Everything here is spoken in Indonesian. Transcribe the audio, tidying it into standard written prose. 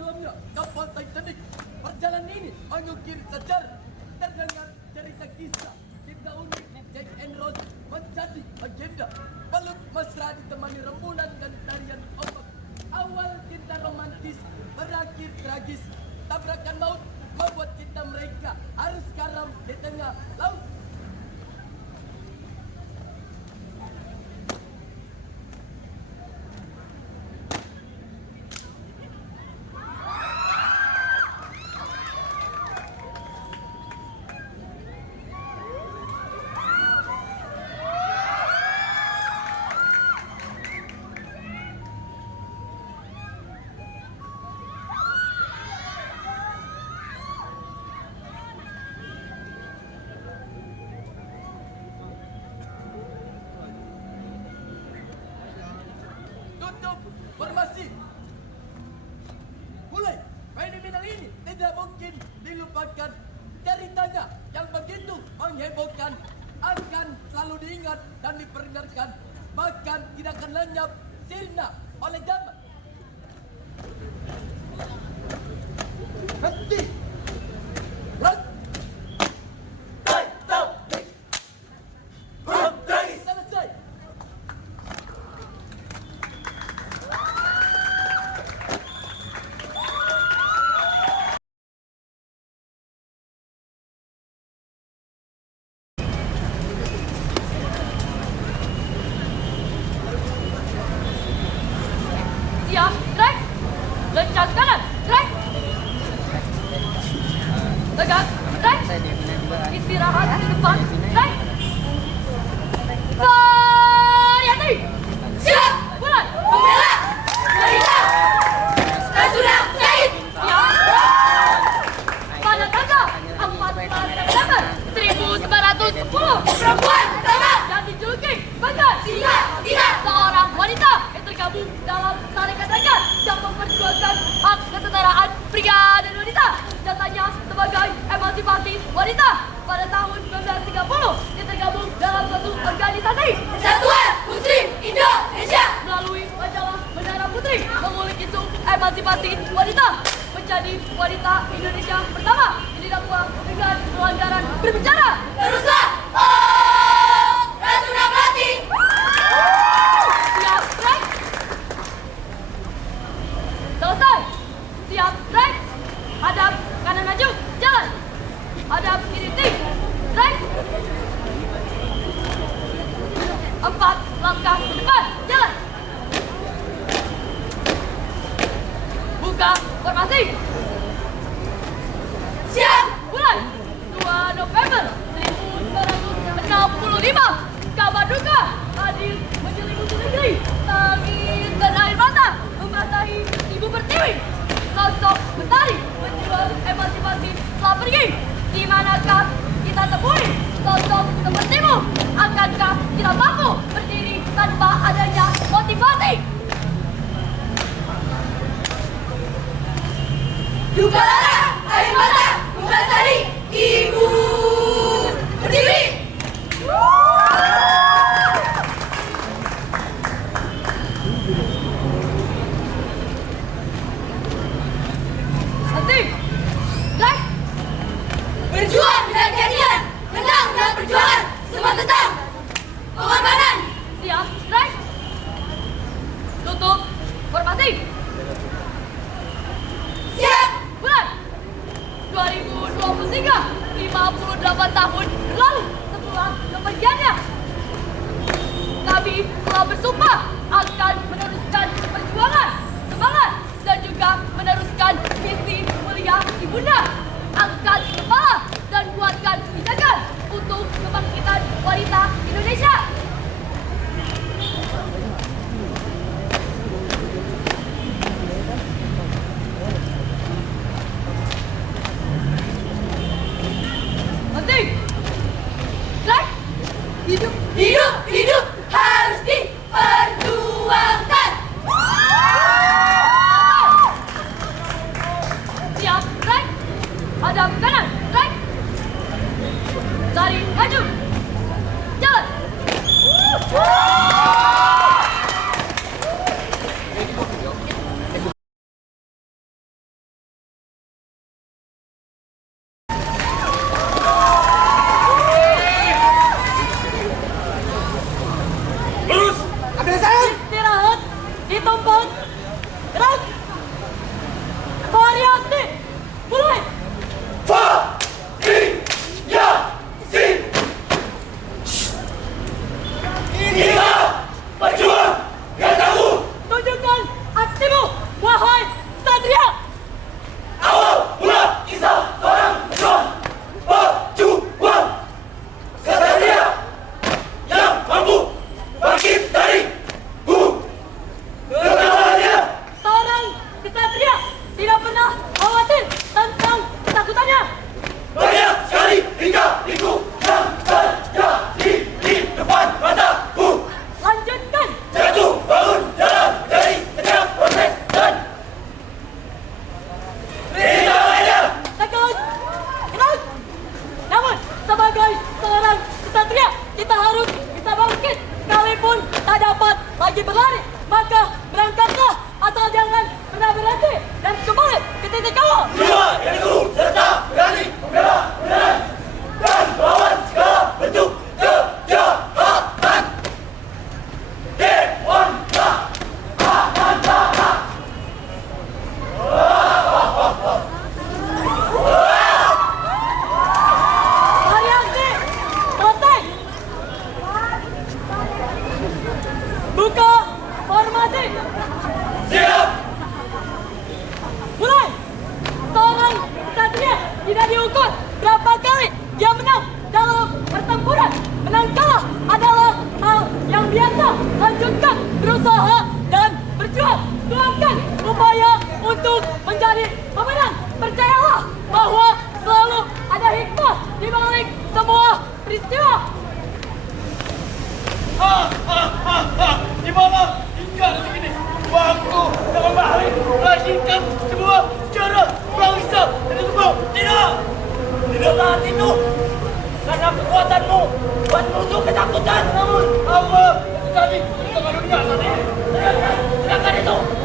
tenggelamnya kapal Titanic. Perjalanan ini mengukir sejarah. Terdengar cerita kisah cinta unik Jack and Rose menjadi agenda. Balut mesra ditemani rembulan dan tarian ombak. Awal cinta romantis berakhir tragis. Tabrakan maut membuat cinta mereka harus karam di tengah laut. Formasi. Mulai fenomenal ini tidak mungkin dilupakan. Ceritanya yang begitu menghebohkan akan selalu diingat dan diperdengarkan, bahkan tidak akan lenyap sirna oleh zaman. Henti. Siap, trek. Lencang kanan, trek. Tegak, trek. Istirahat di depan, trek. Variasi. Siap. Bulan. Pembela. Wanita. Rasulullah Said. Siap. Pada tanggal 14 September 1910. Perempuan pertama. Yang dijuluki Bagas. Tidak. Seorang wanita yang tergabung dalam tarekat rekan yang memperjuangkan hak kesetaraan pria dan wanita. Jasanya sebagai emansipasi wanita. Pada tahun 1930, dia tergabung dalam suatu organisasi Persatuan Muslim Indonesia. melalui majalah Menara Putri mengulik isu emansipasi wanita. Menjadi wanita Indonesia pertama yang didakwa dengan pelanggaran berbicara. Teruslah. Oh, Rasulullah Melati. Siap, trek. Selesai. Siap, trek. Hadap kanan maju, jalan. Hadap kiri tik, trek. 4 langkah ke depan, jalan. Buka formasi. Siap. Mulai. 2 November 1965. Kabar duka hadir menyelimuti negeri. Tangis dan air mata membasahi Ibu Pertiwi. Sosok mentari menjual emansipasi telah pergi. Di manakah kita temui sosok sepertimu? Akankah kita mampu berdiri tanpa adanya motivasi? Duka lara, air mata, membasahi Ibu Pertiwi. Henti. Trek. Berjuang dengan keyakinan, menang dengan perjuangan, semua tentang pengorbanan. Siap, trek. Tutup formasi. Siap. Bulan 2023, 58 tahun berlalu setelah kepergiannya. Kami telah bersumpah akan meneruskan perjuangan, semangat, dan juga meneruskan misi mulia Ibunda. Angkat kepala dan kuatkan pijakan untuk kebangkitan wanita Indonesia. Henti. lahat itu karena kekuatanmu buat musuh ketakutan. Namun, Allah, tadi, kita manusia, serahkan itu.